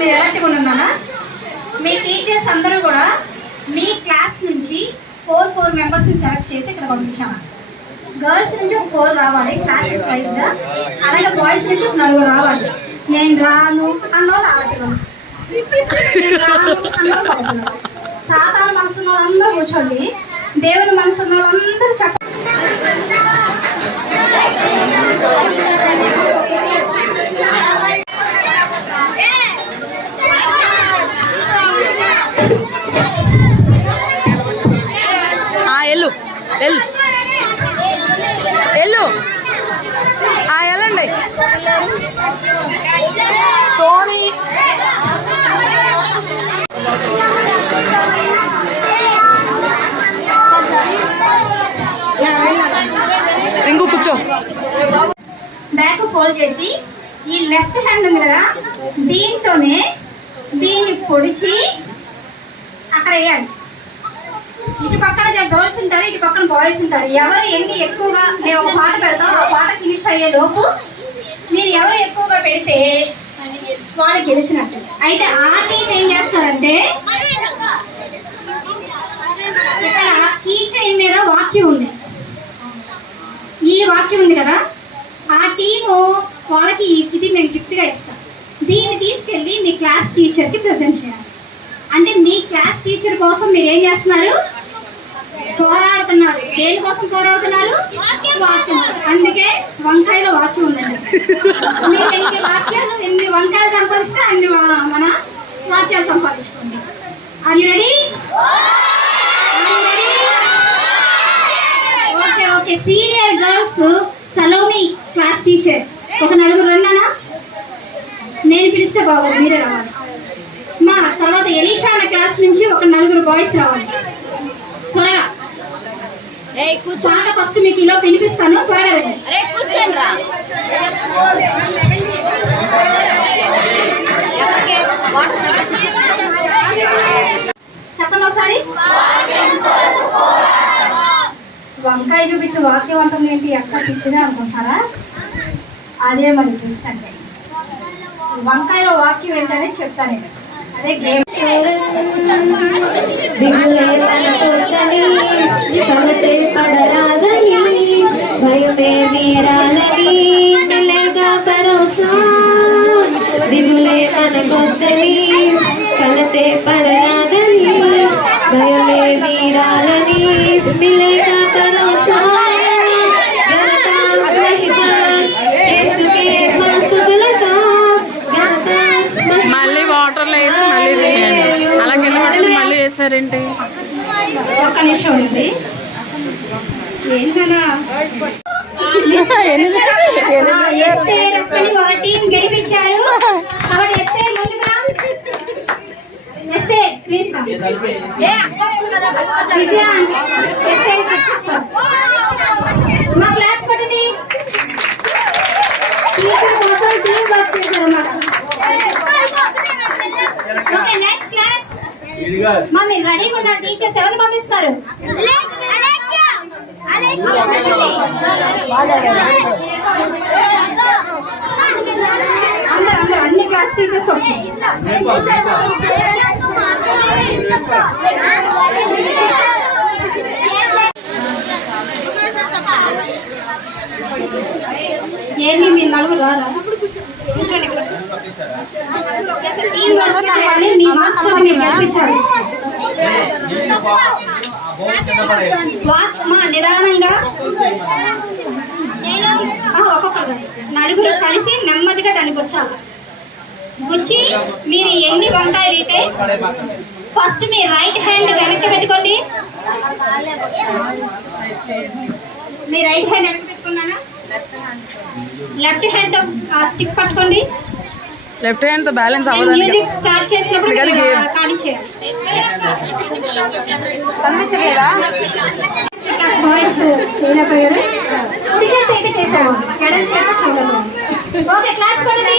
మీరు ఎలాంటివి ఉన్నానా? మీ టీచర్స్ అందరూ కూడా మీ క్లాస్ నుంచి 4 మెంబర్స్ని సెలెక్ట్ చేసి ఇక్కడ పంపించాము. గర్ల్స్ నుంచి ఒక 4 రావాలి క్లాసెస్ వైజ్గా, అలాగే బాయ్స్ నుంచి ఒక 4 రావాలి. నేను రాను అన్నోళ్ళు ఆడపిల్లలు, సాధారణ మనసున్న వాళ్ళందరూ కూర్చోండి. దేవుని మనసున్న వాళ్ళందరూ చెప్పండి. ఎల్లు వెళ్ళండి. టోనీ రింగు కూర్చో. బ్యాక్ ఫోల్డ్ చేసి ఈ లెఫ్ట్ హ్యాండ్ ఉంది కదా, దీంతోనే దీన్ని పొడిచి అక్కడ వేయాలి. ఇటు పక్కన గర్ల్స్ ఉంటారు, ఇటు పక్కన బాయ్స్ ఉంటారు. ఎవరు ఎన్ని ఎక్కువగా మేము ఒక పాట పెడతాం, ఆ పాట ఫినిష్ అయ్యే లోపు మీరు ఎవరు ఎక్కువగా పెడితే వాళ్ళు గెలిచినట్టు. అయితే ఆ టీం ఏం చేస్తారంటే, ఇక్కడ ఈ చైన్ మీద వాక్యం ఉంది, ఈ వాక్యం ఉంది కదా, ఆ టీము వాళ్ళకి ఇది మేము గిఫ్ట్గా ఇస్తాం. దీన్ని తీసుకెళ్ళి మీ క్లాస్ టీచర్కి ప్రజెంట్ చేయాలి. అంటే మీ క్లాస్ టీచర్ కోసం మీరు ఏం చేస్తున్నారు? పోరాడుతున్నారు. దేనికోసం పోరాడుతున్నారు? వాక్యం. అందుకే వంకాయలో వాక్యం ఉందండి. మీరు ఎన్ని వంకాయలు సంపాదిస్తే అన్ని మన వాక్యాలు సంపాదించుకోండి. అది ready? Okay okay. Senior girls Salomi class teacher ఒక 4 రన్నానా? నేను పిలిస్తే బాగోదు, మీరే రావాలి. మా తర్వాత ఎలీషా అన్న క్లాస్ నుంచి ఒక 4 బాయ్స్ రావాలి. త్వరగా పాట ఫస్ట్ మీకు ఇలా వినిపిస్తాను, త్వరగా కూర్చోండి రా. చెప్పండి ఒకసారి. వంకాయ చూపించి వాక్యం ఉంటుంది ఏంటి, ఎక్కడ పిచ్చిదే అనుకుంటారా? అదే మరి ట్విస్ట్ అంటే. వంకాయలో వాక్యం ఏంటనే చెప్తాను నేను. అదే గేమ్. భయమే వీడాలని మెల్లగా భరోసా, దిగులే అనగొద్దని కలతే పడరాదని, భయమే వీడాలని మెల్లగా భరోసా, మళ్ళీ వాటర్లో వేసి మళ్ళీ తీయండి. అలాగే మళ్ళీ వేసారేంటి? ఒక్క నిమిషం ఉంది. ఏంటన్నా టీం గెలిపించారు. మా క్లాస్ పట్టండి. Okay next class. మా మీరు రెడీగా ఉన్నారు. టీచర్స్ ఎవరు పంపిస్తారు? అందరూ అన్ని క్లాస్ టీచర్స్ వస్తారు. ఏంటి మీరు 4 రారా? కూర్చోండి. మీ మాస్టర్ మీరు గెలిపించాలి. మా నిదానంగా ఒక్కొక్కరు 4 కలిసి నెమ్మదిగా దానికి వచ్చాలి. వచ్చి మీరు ఎన్ని వంకాయలు అయితే ఫస్ట్ మీ రైట్ హ్యాండ్ వెనక్కి పెట్టుకోండి. మీ రైట్ హ్యాండ్ వెనక్కి పెట్టుకున్నానా? లెఫ్ట్ హ్యాండ్ తో స్టిక్ పట్టుకోండి. లెఫ్ట్ హ్యాండ్ తో బ్యాలెన్స్ అవ్వదు. మ్యూజిక్ స్టార్ట్ చేసినప్పుడు ఖాళీ చేయాలి. బాయ్స్ చేయలేకపోయారు. కుడి చేతి అయితే చేశారు, ఎడమ చేతి చూడలేదు. ఓకే క్లాస్ కొనండి.